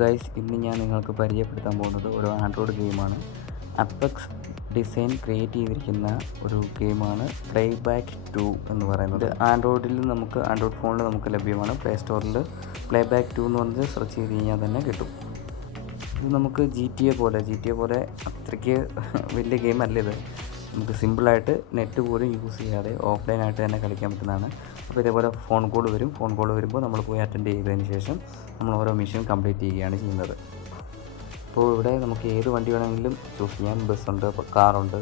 Guys, ഇന്ന് ഞാൻ നിങ്ങൾക്ക് പരിചയപ്പെടുത്താൻ പോകുന്നത് ഒരു ആൻഡ്രോയിഡ് ഗെയിമാണ്. അപ്പെക്സ് ഡിസൈൻ ക്രിയേറ്റ് ചെയ്തിരിക്കുന്ന ഒരു ഗെയിമാണ് പ്ലേ ബാക്ക് 2 എന്ന് പറയുന്നത്. ആൻഡ്രോയിഡ് ഫോണിൽ നമുക്ക് ലഭ്യമാണ്. പ്ലേ സ്റ്റോറിൽ പ്ലേ ബാക്ക് 2 എന്ന് പറഞ്ഞ് സെർച്ച് ചെയ്ത് കഴിഞ്ഞാൽ തന്നെ കിട്ടും. ഇത് നമുക്ക് ജി ടി എ പോലെ അത്രയ്ക്ക് വലിയ ഗെയിം അല്ല ഇത്. നമുക്ക് സിമ്പിളായിട്ട് നെറ്റ് പോലും യൂസ് ചെയ്യാതെ ഓഫ്ലൈനായിട്ട് തന്നെ കളിക്കാൻ പറ്റുന്നതാണ്. അപ്പോൾ ഇതേപോലെ ഫോൺ കോൾ വരുമ്പോൾ നമ്മൾ പോയി അറ്റൻഡ് ചെയ്തതിന് ശേഷം നമ്മൾ ഓരോ മിഷൻ കംപ്ലീറ്റ് ചെയ്യുകയാണ് ചെയ്യുന്നത്. അപ്പോൾ ഇവിടെ നമുക്ക് ഏത് വണ്ടി വേണമെങ്കിലും ചൂസ് ചെയ്യാം. ബസ്സുണ്ട്, കാറുണ്ട്,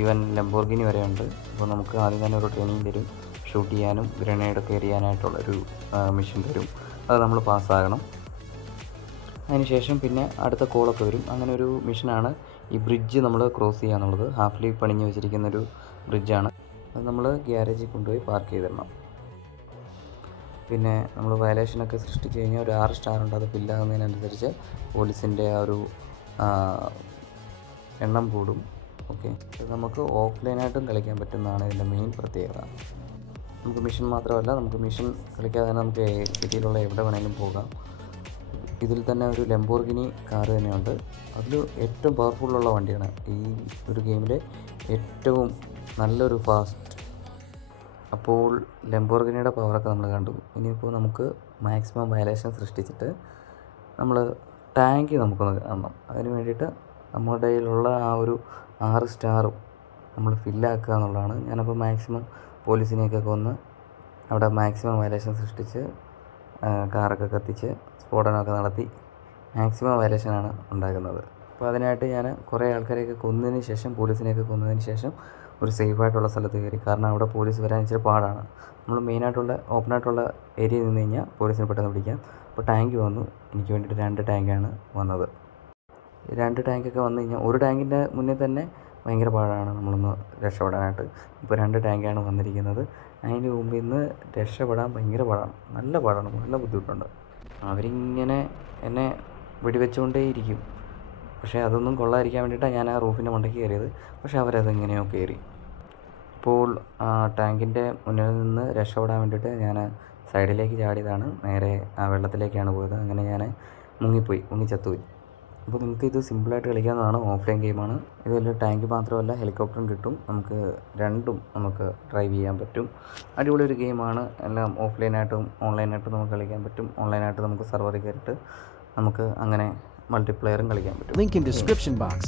ഈവൻ ലംബോർഗിനി വരെ ഉണ്ട്. അപ്പോൾ നമുക്ക് ആദ്യം തന്നെ ഒരു ട്രെയിനിങ് തരും. ഷൂട്ട് ചെയ്യാനും ഗ്രനേഡൊക്കെ എറിയാനായിട്ടുള്ളൊരു മിഷൻ തരും. അത് നമ്മൾ പാസ്സാകണം. അതിനുശേഷം പിന്നെ അടുത്ത കോളൊക്കെ വരും. അങ്ങനെ ഒരു മിഷനാണ് ഈ ബ്രിഡ്ജ് നമ്മൾ ക്രോസ് ചെയ്യുക എന്നുള്ളത്. ഹാഫ്ലി പണിഞ്ഞ് വെച്ചിരിക്കുന്നൊരു ബ്രിഡ്ജാണ്. അത് നമ്മൾ ഗ്യാരേജിൽ കൊണ്ടുപോയി പാർക്ക് ചെയ്തിടണം. പിന്നെ നമ്മൾ വയലേഷനൊക്കെ സൃഷ്ടിച്ച് കഴിഞ്ഞാൽ ഒരു 6 സ്റ്റാർ ഉണ്ട്. അത് ഫില്ലാകുന്നതിനനുസരിച്ച് പോലീസിൻ്റെ ആ ഒരു എണ്ണം കൂടും. ഓക്കെ, ഇത് നമുക്ക് ഓഫ്ലൈനായിട്ടും കളിക്കാൻ പറ്റുന്നതാണ് ഇതിൻ്റെ മെയിൻ പ്രത്യേകത. നമുക്ക് മിഷൻ മാത്രമല്ല, നമുക്ക് മിഷൻ കളിക്കാതെ തന്നെ നമുക്ക് സിറ്റിയിലുള്ള എവിടെ വേണമെങ്കിലും പോകാം. ഇതിൽ തന്നെ ഒരു ലംബോർഗിനി കാറ് തന്നെയുണ്ട്. അതിൽ ഏറ്റവും പവർഫുള്ളുള്ള വണ്ടിയാണ് ഈ ഒരു ഗെയിമിലെ ഏറ്റവും നല്ലൊരു ഫാസ്റ്റ്. അപ്പോൾ ലംബോർഗിനിയുടെ പവറൊക്കെ നമ്മൾ കണ്ടു. ഇനിയിപ്പോൾ നമുക്ക് മാക്സിമം വയലേഷൻ സൃഷ്ടിച്ചിട്ട് നമ്മൾ ടാങ്ക് നമുക്കൊന്ന് കാണണം. അതിന് വേണ്ടിയിട്ട് നമ്മുടെ കയ്യിലുള്ള ആ ഒരു 6 സ്റ്റാറും നമ്മൾ ഫില്ലാക്കുക എന്നുള്ളതാണ്. ഞാനപ്പോൾ മാക്സിമം പോലീസിനെയൊക്കെ കൊന്ന് അവിടെ മാക്സിമം വയലേഷൻ സൃഷ്ടിച്ച് കാറൊക്കെ കത്തിച്ച് സ്ഫോടനമൊക്കെ നടത്തി മാക്സിമം വയലേഷനാണ് ഉണ്ടാക്കുന്നത്. അപ്പോൾ അതിനായിട്ട് ഞാൻ കുറേ ആൾക്കാരെയൊക്കെ കൊന്നതിന് ശേഷം, പോലീസിനെയൊക്കെ കൊന്നതിന് ശേഷം ഒരു സേഫായിട്ടുള്ള സ്ഥലത്ത് കയറി. കാരണം അവിടെ പോലീസ് വരാൻ ഇച്ചിരി പാടാണ്. നമ്മൾ മെയിനായിട്ടുള്ള ഓപ്പണായിട്ടുള്ള ഏരിയയിൽ നിന്ന് കഴിഞ്ഞാൽ പോലീസിനെ പെട്ടെന്ന് പിടിക്കാം. അപ്പോൾ ടാങ്ക് വന്നു. എനിക്ക് വേണ്ടിയിട്ട് 2 ടാങ്കാണ് വന്നത്. 2 ടാങ്കൊക്കെ വന്നു കഴിഞ്ഞാൽ ഒരു ടാങ്കിൻ്റെ മുന്നേ തന്നെ ഭയങ്കര പാടാണ് നമ്മളൊന്ന് രക്ഷപ്പെടാനായിട്ട്. ഇപ്പോൾ 2 ടാങ്കാണ് വന്നിരിക്കുന്നത്. അതിന് മുമ്പിൽ നിന്ന് രക്ഷപ്പെടാൻ ഭയങ്കര പാടാണ്, നല്ല ബുദ്ധിമുട്ടുണ്ട്. അവരിങ്ങനെ എന്നെ വെടിവെച്ചുകൊണ്ടേയിരിക്കും. പക്ഷേ അതൊന്നും കൊള്ളാതിരിക്കാൻ വേണ്ടിയിട്ടാണ് ഞാൻ ആ റൂഫിൻ്റെ മണ്ടയ്ക്ക് കയറിയത്. പക്ഷേ അവരതെങ്ങനെയോ കയറി. അപ്പോൾ ടാങ്കിൻ്റെ മുന്നിൽ നിന്ന് രക്ഷപ്പെടാൻ വേണ്ടിയിട്ട് ഞാൻ സൈഡിലേക്ക് ചാടിയതാണ്. നേരെ ആ വെള്ളത്തിലേക്കാണ് പോയത്. അങ്ങനെ ഞാൻ മുങ്ങിച്ചത്തുപോയി. അപ്പോൾ നിങ്ങൾക്ക് ഇത് സിമ്പിളായിട്ട് കളിക്കാവുന്നതാണ്. ഓഫ്ലൈൻ ഗെയിമാണ്. ഇതിൽ ടാങ്ക് മാത്രമല്ല, ഹെലികോപ്റ്ററും കിട്ടും. നമുക്ക് രണ്ടും ഡ്രൈവ് ചെയ്യാൻ പറ്റും. അടിപൊളി ഒരു ഗെയിമാണ്. എല്ലാം ഓഫ്ലൈനായിട്ടും ഓൺലൈനായിട്ടും നമുക്ക് കളിക്കാൻ പറ്റും. ഓൺലൈനായിട്ട് നമുക്ക് സെർവറിൽ കയറിയിട്ട് നമുക്ക് അങ്ങനെ മൾട്ടിപ്ലെയറും കളിക്കാൻ പറ്റും. Link in description box.